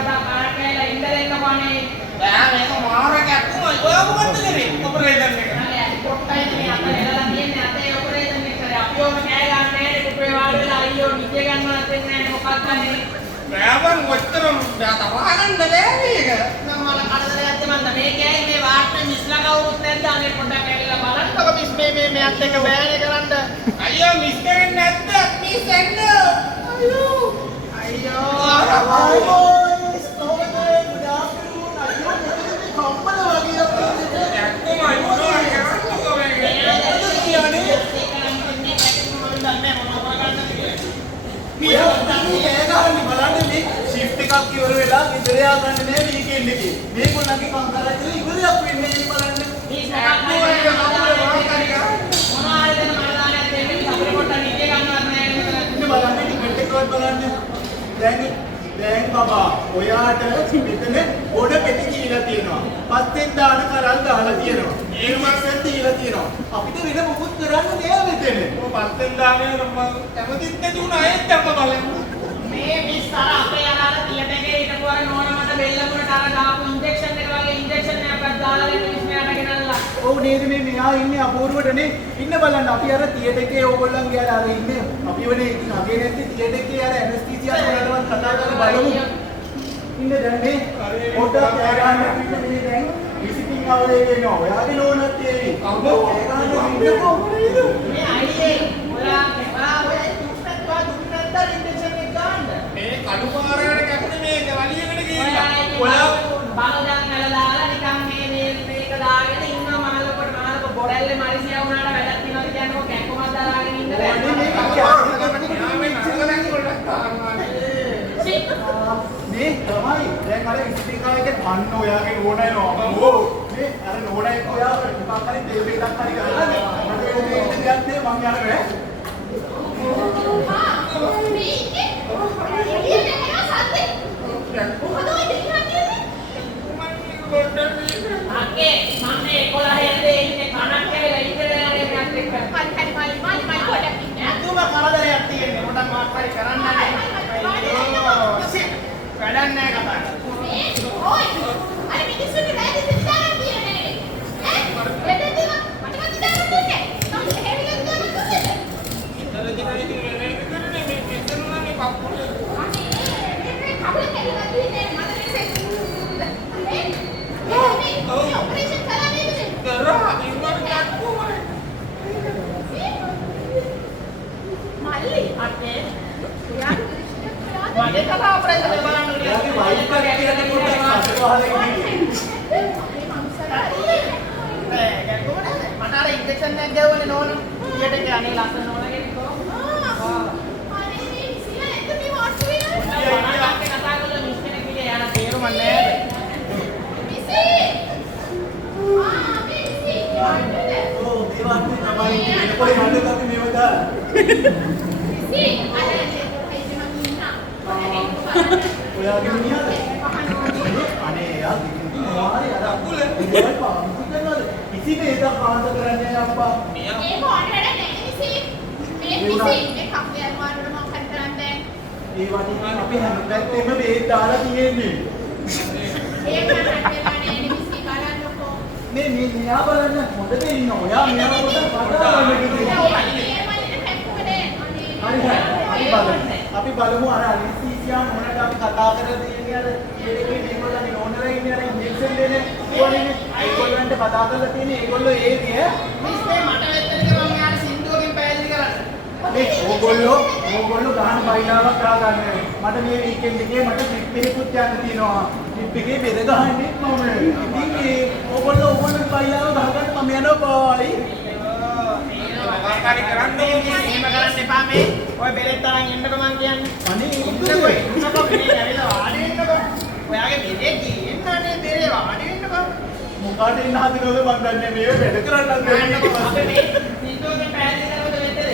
පොඩක් කාර් කෑලා ඉන්න දෙන්නකෝ අනේ. බෑ මේක මාර කැක්කුම ඔය මොකද්ද කරේ ඔපරේෂන් එක. අනේ පොට්ටයි මේ අත නෙලලා තියන්නේ අතේ ඔපරේෂන් එක කරේ. අපි ඕක කෑ ගන්න නෑනේ කුපේ වාඩි වෙලා අයියෝ නිදිය ගන්නවත් දෙන්නේ නෑනේ මොකක්ද නේ. බෑවන් ඔච්චර තරහා ගන්න බෑ මේක. මම මල කඩදරයක් දෙමන්ද මේ කෑයි මේ වාට්ටේ මිස්ලා කවුරුත් නැද්ද අනේ පොඩක් ඇවිල්ලා බලන්නකො මිස් මේ මෙයත් එක්ක බෑනේ කරන්න. අයියෝ මිස් කරන්නේ නැද්ද? මිස් එන්න. අයියෝ. අයියෝ. ශිෆ්ට් එකක් ඉවර වෙලා ගෙදර යන්න නේ වීකෙන්ඩ් එකේ. මේගොල්ලන්ගේ කම් කරලා ඉවරයක් වෙන්නේ නේ බලන්න. මේ මොනවාද දෙන මරදානයක් දෙන්නේ අපේ කොට නිදේ ගන්නවත් නෑ නේද? ඉන්න බලන්න ටිකට් එකවත් බලන්න. දැන් බබා ඔයාට මෙතන ගොඩ පෙති දීලා තියෙනවා. පස්සෙන් දාන කරල් දාලා තියෙනවා. ඒ මාසෙත් දීලා තියෙනවා. අපිට වෙන මොකුත් කරන්න නෑ මෙතන. ඔය පස්සෙන් දාන්නේ මම කැමතිත් නැති වුණා ඒත් අප්පා බලන්න. මේ මිස්තර අපේ අනාර තියට එකේ හිටපු අර නෝන මට බෙල්ල මුලට අර දාපු ඉන්ජෙක්ෂන් එක වගේ ඉන්ජෙක්ෂන් එකක් දාලා දෙන්න මිස් මෙයාට ගෙනල්ලා. ඔව් නේද මේ මෙහා ඉන්නේ අපූර්වටනේ. ඉන්න බලන්න අපි අර තියට එකේ ඕගොල්ලන්ගේ අර ඉන්නේ. අපි වනේ ඉතින් අගේ නැති තියට එකේ අර ඇනස්තීසියා වලටවත් කතා කරලා බලමු. ඉන්න දැන් මේ පොඩ්ඩක් ගන්න පිටේ දැන් විසිටින් අවලේ එනවා. ඔයාගේ නෝනත් ඒවි. අම්මෝ ඒ ගන්න ඉන්නකෝ. මේ අයියේ ඔයා ඔය දුක්නත්වා දුක්නත්තර ඉන්ජෙක්ෂන් එක ගන්න. මේ කඩු පාරකට කැපුණේ මේක වලියකට ගිහිල්ලා. ඔයා බලදන් නලදාලා නිකන් මේක දාගෙන ඉන්නවා මහලකොට බොරැල්ලේ මරිසියා වුණාට වැඩක් තියනවාද කියන්නකො කැක්කමක් දාලාගෙන ඉන්න බෑ. මේ තමයි දැන් අර ස්පීකර් එකේ අන්න ඔයාගේ නෝනා එනවා. ඕ මේ අර නෝනා එක්ක ඔයා ටිකක් හරි තෙල් බෙදක් හරි ගහලා මට වෙන දෙයක් දෙයක් නේ මං යන්න බෑ. මේ ඉන්නේ එළියට එනවා සද්දේ. මොකද ඔය දෙන්නා කියන්නේ? අක්කේ මම මේ 11 හෙල්ලේ ඉන්නේ කණක් කැවිලා ඉඳලා යන්නේ මෙයත් එක්ක. හරි මල්ලි පොඩක් ඉන්න. තුම කරදරයක් තියෙන්නේ පොඩක් මාත් හරි කරන්න නැහැ. වැඩක් නැහැ කතා කරලා. මේ ඔය අර මිනිස්සුන්ට වැරදි සිතාරක් කියන්නේ ඈ වෙදදී මට සිතාරක් දුන්නේ. මම හැරිලා දුන්නේ. ඉතල දිනයි ඉතින් මේක කරන්නේ මේ මෙතන මේ කප්පුල. අනේ කවුද හැරිලා දුන්නේ මට මේ ඔපරේෂන් කරලා නේද? කරා ඉන්නවට කැක්කුමයි. මල්ලි අක්කේ ඔයාගේ මඩේ කතා ඔපරේෂන් එක බලන්න ඕනේ. ඔයාගේ වයිෆ් එක කියලා පොඩ්ඩක් අතට වහලා ඉන්නේ. නෑ කැක්කම නේද? මට අර ඉන්ජෙක්ෂන් එකක් ගවන්නේ නෝන. ඊට ගියා අනේ ලස්සන නෝනගේ කෝ. කතා කරලා මිස් කෙනෙක් විදියට යාලා තේරුම නැහැ. ඕ මේවත් තමයි වෙන කොයි හඬක් අපි මේව දාලා. ඔයාගේ මිනිහද? අනේ යා දිගින් අර අකුල ඉවල් පාවිච්චි කරනවද? කිසි මේක පාස කරන්නේ නැහැ අප්පා. ඒ වගේ අපි හැම පැත්තෙම මේ දාලා තියෙන්නේ. මේ මෙයා බලන්න හොඳට ඉන්න. ඔයා මෙයා පොඩ්ඩක් කතා කරන්න. අපි බලමු අර අනිස්තීසියා මොනකට අපි කතා කරලා තියෙන්නේ අර ඊළඟේ මේගොල්ලන්ගේ ඕනරලා ඉන්නේ අර ඉන්ජෙක්ෂන් දෙන්නේ ඕනේ. ඒගොල්ලන්ට කතා කරලා තියෙන්නේ ඒගොල්ලෝ ඒ විය. මිස් මේ මට වෙච්ච එක මම යාර සින්දුවකින් පැහැදිලි කරන්න. මේ ඕගොල්ලෝ ගහන බයිලාවක් දාගන්න. මට මේ වීකෙන්ඩ් එකේ මට ට්‍රිප් එකකුත් යන්න තියෙනවා. ට්‍රිප් එකේ බෙද ගහන්නේ මම. ඉතින් මේ ඕගොල්ලෝ බයිලාව ගහගන්න මම යනවා බයි. කාරි කරන්නේ එහෙම කරන්න එපා මේ. ඔය බෙලෙත් තරන් එන්නකො මං කියන්නේ. අනේ ඉන්නකො ඉන්නකො මේ ඇවිල්ලා වාඩි වෙන්නකො. ඔයාගේ බෙලේ ගියන්නනේ බෙලේ වාඩි වෙන්නකො. මොකාට ඉන්න හදනවද මන් දන්නේ මේව වැඩ කරන්නත් යන්නකො දෙන්නේ. අපි මේ සින්දුවකින් පැහැදිලි කරනකොට වෙද්දද?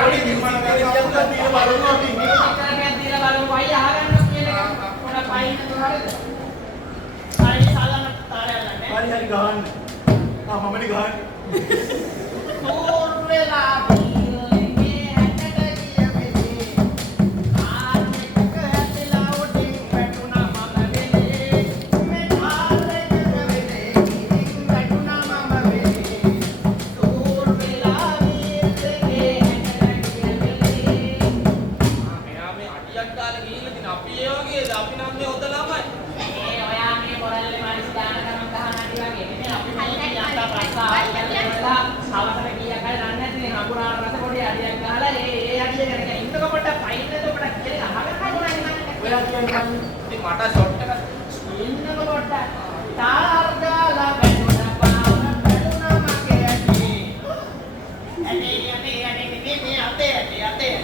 පොඩි නිර්මාණ කාර්යයක් දීලා බලමු අපි. මේක දීලා බලමු වයි අහගන්න කියන එක. පොඩක් පයින් හරිද? හරි සාලන තාරයක් නැහැ. හරි ගහන්න. මමනේ ගහන්නේ. තෝර් වෙලා බීලේ හැටට ගිය මෙදී ආර්මික හැටලේ ඉතින් අපි ඒ වගේද අපි නම් මේ හොඳ ළමයි. ඒ ඔයා මේ මොරල්ලේ මාරිස් දාන ගමන් ගහන අඩි වගේ නේ අපි යන්තා ප්‍රස්තාව කියලා සවතර කීයක් හරි දන්නේ නැති නේ හකුරාන රස පොඩි අඩියක් ගහලා ඒ අඩිය කරගෙන ඉන්නකො පොඩ්ඩක් ෆයින් එක පොඩ්ඩක් කියලා අහගෙන හකුරන්නේ ඔයා කියන්නේ ඉතින් මට ෂොට් එකක් ඉන්නකො පොඩ්ඩක් තාර්ගාලා බැලුණා පාන බැලුණා මගේ ඇටි මේ අතේ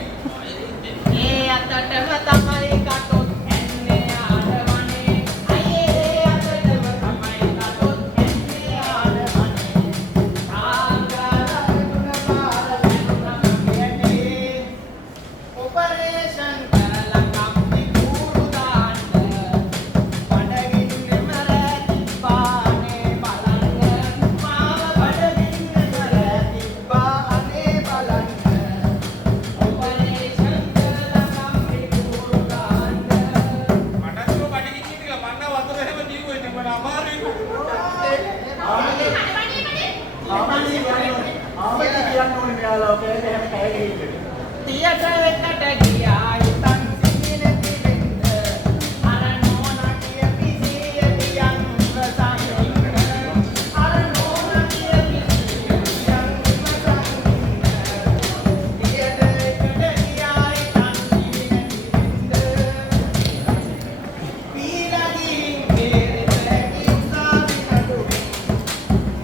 ඒ අතටම තමයි කටොත් එන්නේ ආඩවනේ අයියේ අතටම තමයි කටොත් එන්නේ ආඩවනේ ආගාලුන පාර වෙනුනා මගේ ඔපරේෂන් කරලා කම්පි කුරු දාන්න බඩගින්න මරති පානේ බලන්න මාව බඩගින්න මරති පානේ බලන්න ඔපරේෂන් කරලා කම්පි කුරු දාන්න මට ඒක බඩගින්න කියලා මන්න වතුර හැම දීුවේ ඉතින් මට අමාරුයි. ආමනේ කියන්න ඕනේ මෙයාලා ඔකේ එහෙම කෑ ගහන්නේ. තියට වෙන්නට ගියා යුතන් සිහින පිළිඳ අර නෝනා කිය පිසිය පියන් වසංගින්න අර නෝනා කිය පිසිය පියන් වසංගින්න තියට වෙන්නට ගියා යුතන් සිහින පිළිඳ පීලගින් මෙරෙත කිව්සාවි නඩුවේ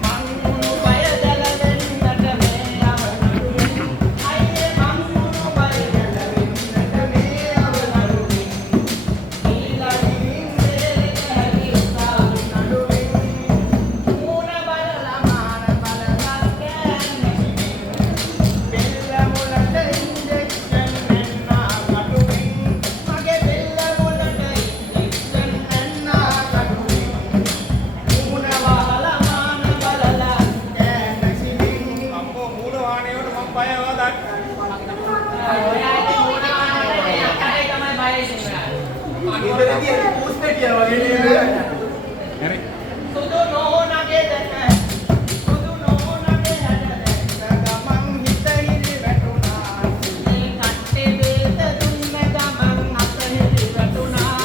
මංගුණු බය දැල වෙන්නට මේ අවනඩුවේ අයියේ මංගුණු බය දැල වෙන්නට මේ අවනඩුවේ පීලගින් මෙරෙත කිව්සාවි නඩුවේ මූණ බලලා මාන බලලා කෑන්නේ බෙල්ල මුලට ඉන්ජෙක්ෂන් එන්නා කටුවෙන් මගේ බෙල්ල මුලට ඉන්ජෙක්ෂන් එන්නා කටුවෙන් මූණ වහලා මාන බලලා කෑන්නේ සිවින් අම්මෝ මූණ වාහනේ වලට මම බය ආවා දැන්. ඔයාගේ මූණ වහන්නේ අකරේ තමයි බය ඉන්නේ ඉතින්දී පූස්ට්ටිය වගේ නේද? හරි. සුදු නෝනාගේ දැක සුදු නෝනාගේ හැඩ දැක්ක ගමන් හිත හිරි වැටුණා ඒ කට්ටේ වේද දුන්න ගමන් අත හිරි වැටුණා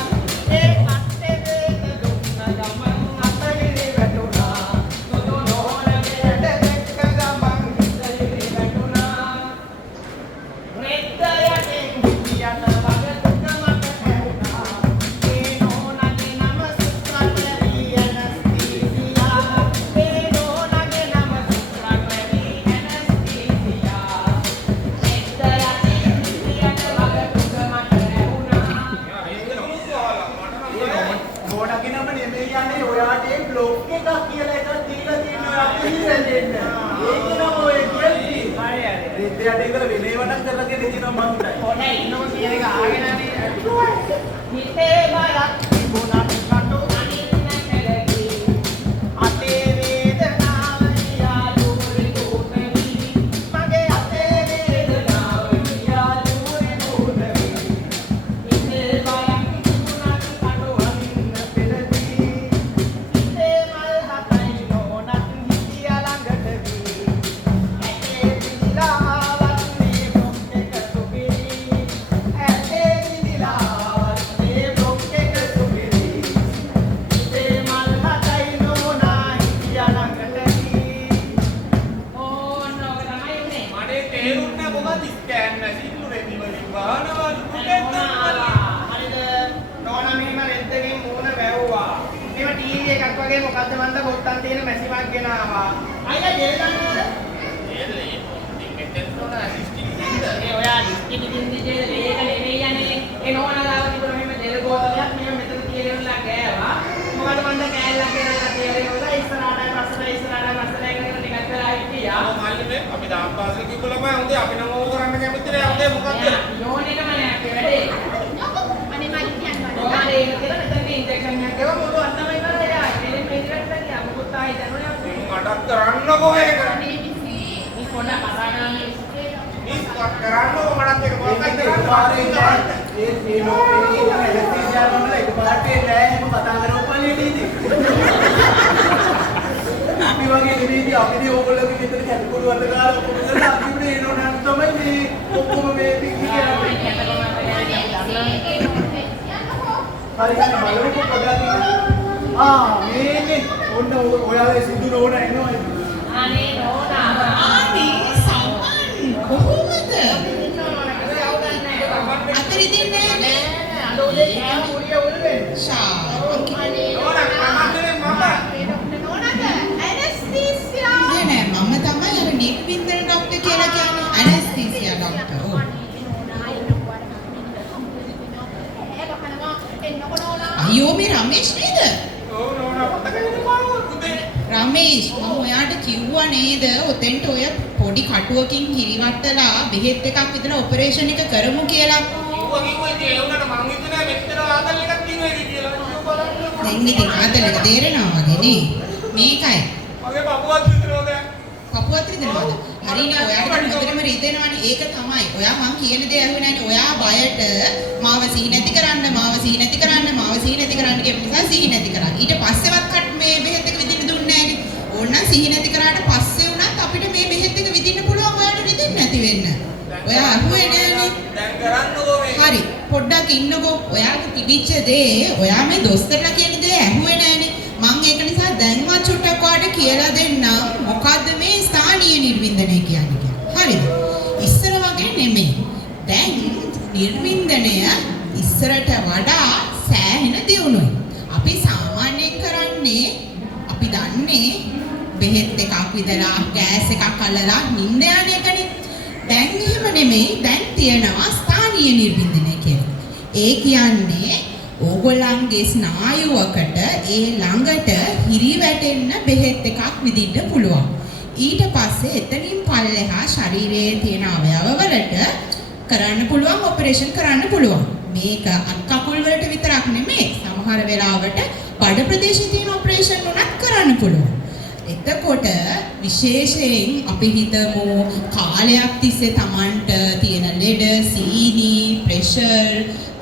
ඒ කට්ටේ වේද දුන්න ගමන් අත හිරි වැටුණා සුදු නෝනාගේ හැඩ දැක්ක ගමන් හිත හිරි වැටුණා රෙද්ද යටින් හිටියට වගේ දුක මට හැරුණා ඒ නෝනාගේ නම සුත්‍රාකරි ඇනස්තීසියා ඒ නෝනාගේ නම සුත්‍රාකරි ඇනස්තීසියා රෙද්ද යටින් හිටියට වගේ දුක මට හැරුණා එයා රෙද්ද නුත් වහලා මට නම් මොඩගේ නම නෙමෙයි යන්නේ ඔයාට ඒ බ්ලොග් එකක් කියලා එකක් දීලා තියෙනවා අපි හිරෙන්න. ඒක නම ඔය කියන්නේ. හරි හරි රෙද්දයට ඉතල වෙලේවටක් කරලාගෙන ඉතිනවා මං උඩයි. ඔනේ ඉන්නකො කියන එක ආගෙනනේ හිතේ බයක් තිබුණත් කටු අනින්න කැලකි අතේ වේදනාව යාළුවරි දුටවි මගේ අතේ වේදනාව යාළුවරි දුටවි හිතේ බයක් තිබුණත් කටු අනින්න පෙළදී හිතේ මල් හතයි නොනත් හිතියා ළඟට වී ඇතේ පිළිලාවත් මේ බොක් එක සුපිරි ඇතේ පිළිලාවත් මේ බොක් එක සුපිරි හිතේ මල් හතයි නොනා හිතියා ළඟට වී ඕන ඔක තමයි උනේ මඩේ තේරුන්නේ මොකද ස්කෑන් නැසිල්ලු රෙදි වලින් වානවා දුකෙන් හරිද නෝනා මෙහෙම රෙද්දකින් මූණ වැව්වා මේව ටීවී එකක් වගේ මොකද්ද මන්ද බොත්තම් තියෙන මැසිමක් ගෙනාවා අයියා ජෙල් ගන්නවද එල්ලේ ඉතින් මෙතෙන් තෝන සිස්ටින් ඒ ඔයා ඩිස්කිටි දින්දි ජෙල් ඒක නෙවෙයි යන්නේ ඒ නෝනා දාව තිබුණ මෙහෙම ජෙල් ගෝතලයක් මෙහෙම මෙතන තියලෙන්නලා ගෑවා මොකද මන්ද කෑල්ලක් ගෙනල්ලා තියලෙවලා ඉස්සරහට පස්සට කරගෙන ටිකක් කරලා හිටියා මල්ලිනේ අපි දාම් පාසල කිව්ව ළමයි හොඳේ අපි නම් ඕක කරන්න කැමති නෑ හොඳේ මොකද්ද යෝනිකම නෑ අපේ වැඩේ අනේ මට කියන්න බෑ. ඔයාලා ඒක කියලා මෙතන ඉන්ජෙක්ෂන් එකක් ගෙව මොකද අත්තමයි කරලා යා මෙලෙන් මෙදිරට ගියා මොකද ආයි දැනුනේ අපේ මටත් කරන්නකෝ ඒක අනේ පිසි. මේ පොඩ කතා කරන්නේ මිස් කරන්නකෝ මටත් ඒක මොකක්ද එකපාරේ කරන්න ඒ එලෙක්ට්‍රිසියන් වල එකපාරට නෑ එහෙම කතා කරපුවානේ නේද? අපි වගේ නෙමෙයි අපිදී ඕගොල්ලෝගේ විතර කැටකොළු වල ගාලා ඔක්කොම කරලා අපිට එනෝ නම් තමයි මේ ඔක්කොම මේ පිටිය අනේ පිසි. හරි ගන්න බලමුකෝ පොඩ්ඩක් ඉන්න. මේනේ ඔන්න ඔයාලා සුදු නෝන එනවා. අනේ නෝනා. ආනේ සමන් කොහොමද? අතරේ දෙන්නේ නැහැ. අඬෝලේ කෑ මුරිය උල්වේ. ෂා නෝනා කමන්නේ මම. නෝනාද ඇනස්තීසියා නෑ මම තමයි අර නිර්වින්දන ડોක්ටර් කියලා කියන්නේ ඇනස්තීසියා ડોක්ටර්. ඔව්. අයියෝ මේ රමේෂ් නේද? ඔව් නෝනා පොතකගෙන මාව උදේ. රමේෂ් මම ඔයාට කිව්වා නේද ඔතෙන්ට ඔය පොඩි කටුවකින් කිරිවට්ටලා බෙහෙත් එකක් විතර ඔපරේෂන් එක කරමු කියලා. කිව්වා ඉතින් ඒ උනට මං හිතුවා මෙච්චර ආදල් එකක් තියෙනවා කියලා. අයියෝ බලන්න. දැන් ඉතින් ආතල් එක තේරෙනවා වගේ නේ. මේකයි. මගේ පපුවත් විතරෝ දැන්. කපුවත් රිදෙනවද? හරිනේ ඔයාට හොඳටම රිදෙනවනේ. ඒක තමයි. ඔයා මං කියන දේ ඇහුවේ නැන්නේ. ඔයා බයට මාව සිහි නැති කරන්න, මාව සිහි නැති කරන්න, මාව සිහි නැති කරන්න කියන නිසා සිහි නැති කරා. ඊට පස්සේවත් කට් මේ බෙහෙත් එක විදින්න දුන්නේ නැහැනේ. ඕනනම් සිහි නැති කරාට පස්සේ උනත් අපිට මේ බෙහෙත් එක විදින්න පුළුවන් ඔයාට රිදෙන්නේ නැති වෙන්න. ඔයා අහුවේ නෑනේ. දැන් කරන්නකෝ මේ. හරි. පොඩ්ඩක් ඉන්නකෝ. ඔයාට තිබිච්ච දේ ඔයා මේ දොස්තරලා කියන දේ ඇහුවේ නෑනේ. මං ඒක නිසා දැන්වත් චුට්ටක් ඔයාලට කියලා දෙන්නම් මොකද්ද මේ ස්ථානීය නිර්වින්දනය කියන්නේ කියලා. හරිද? ඉස්සර වගේ නෙමෙයි. දැන් නිර්වින්දනය ඉස්සරට වඩා සෑහෙන දියුණුයි. අපි සාමාන්‍යයෙන් කරන්නේ අපි දන්නේ බෙහෙත් එකක් විදලා ගෑස් එකක් අල්ලලා නිින්ද යන එකනේ. දැන් එහෙම නෙමෙයි. දැන් තියෙනවා ස්ථානීය නිර්වින්දනය කියලා. ඒ කියන්නේ ඕගොල්ලන්ගේ ස්නායුවකට ඒ ළඟට හිරි වැටෙන්න බෙහෙත් එකක් විදින්න පුළුවන්. ඊට පස්සේ එතනින් පල්ලෙහා ශරීරයේ තියෙන අවයවවලට කරන්න පුළුවන් ඔපරේෂන් කරන්න පුළුවන්. මේක අත් කකුල් වලට විතරක් නෙමෙයි. සමහර වෙලාවට බඩ ප්‍රදේශයේ තියෙන ඔපරේෂන් උනත් කරන්න පුළුවන්. එතකොට විශේෂයෙන් අපි හිතමු කාලයක් තිස්සේ Tamanට තියෙන ලෙඩ, සීනි, ප්‍රෙෂර්,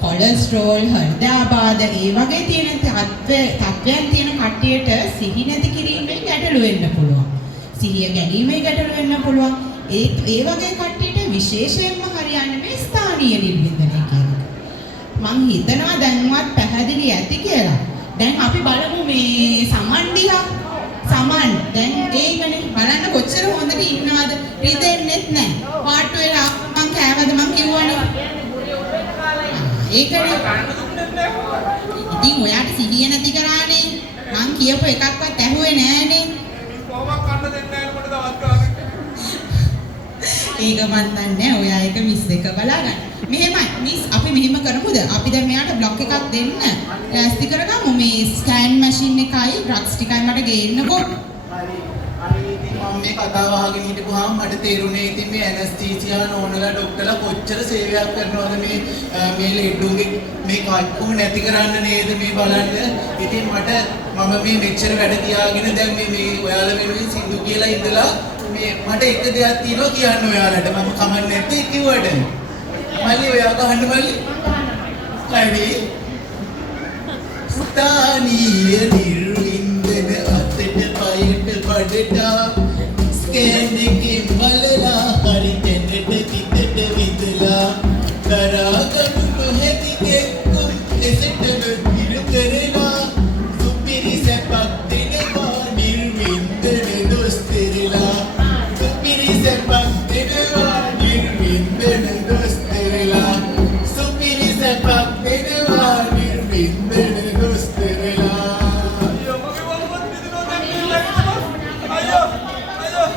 කොලෙස්ටරෝල්, හෘදයාබාධ ඒ වගේ තියෙන තත්ත්වයන් තියෙන කට්ටියට සිහි නැති කිරීමේ ගැටලු වෙන්න පුළුවන්. සිහිය ගැනීමේ ගැටලු වෙන්න පුළුවන්. ඒ වගේ කට්ටියට විශේෂයෙන්ම හරියන්නේ මේ ස්ථානීය නිර්වින්දනය කියන එක. මං හිතනවා දැන්වත් පැහැදිලි ඇති කියලා. දැන් අපි බලමු මේ සමන් දිහා. සමන් දැන් ඒකනේ බලන්න කොච්චර හොඳට ඉන්නවද? රිදෙන්නෙත් නැහැ. පාට වෙලා මං කෑවද මං කිව්වනේ. ඒකනේ ගන්න දුන්නෙත් නෑ. ඉතින් ඔයාට සිහිය නැති කරානේ. මං කියපු එකක්වත් ඇහුවේ නෑනේ. කොහොමද කන්න දෙන්නේ නැහැ මට තවත් කාගෙත්. ඒක මන් දන්නේ ඔයා එක මිස් එක බලාගන්න. මෙහෙමයි මිස් අපි මෙහෙම කරමුද? අපි දැන් මෙයාට බ්ලොක් එකක් දෙන්න. ලෑස්ති කරගමු මේ ස්කෑන් මැෂින් එකයි ඩ්‍රග්ස් ටිකයි මට ගේන්නකෝ. හරි. අනේ ඉතින් මම මේ කතාව අහගෙන හිටපුවාම මට තේරුනේ ඉතින් මේ ඇනස්තීසියා නෝනලා ડોක්ටර්ලා කොච්චර සේවයක් කරනවද මේ ලෙඩුගේ මේ කට්ටුව නැති කරන්න නේද මේ බලන්න. ඉතින් මම මේ මෙච්චර වැඩ තියාගෙන දැන් මේ ඔයාලා වෙනුවෙන් සින්දු කියලා ඉඳලා මේ මට එක දෙයක් තියෙනවා කියන්න ඔයාලට. මම කමන්නේ නැත්තේ කිව්වට. මල්ලි ඔයා ගහන්න මල්ලි. හරි. ස්ථානීය නිර්වින්දන අතට පයට බඩට ස්කෑන් එකේ බලලා හරි තැනට විතට විදලා දරාගනු නොහැකි කෙක්කුම් ලෙසට විරු කරලා සුපිරි සැපක් දෙනවා නිර්වින්දන දොස්තරලා සුපිරි සැපක් දෙනවා නිර්වින්දන දොස්තරලා සුපිරි සැපක් දෙනවා නිර්වින්දන දොස්තරලා. අයියෝ මගේ වලවත් විතරෝ දැන් කියලා. අයියෝ අයියෝ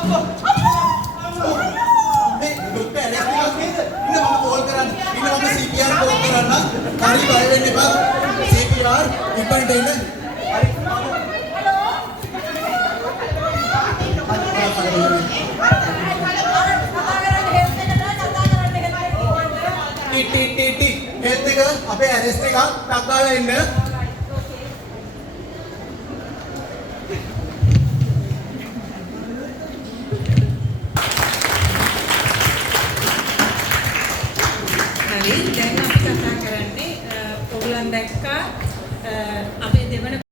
අම්මා මේ ડોක්ටර් ඇලෙස්ටික් නේද? ඉන්න මම කෝල් කරන්න. ඉන්න මම CPR කෝල් කරන්න. හරි බය වෙන්න එපා. CPR ඉපන්ට එන්න. හරි. ටි හෙල්ත් එක අපේ ඇරෙස්ට් එකක් ටක්කාලා එන්න. හරි දැන් අපි කතා කරන්නේ ඔයගොල්ලන් දැක්කා අපේ දෙවන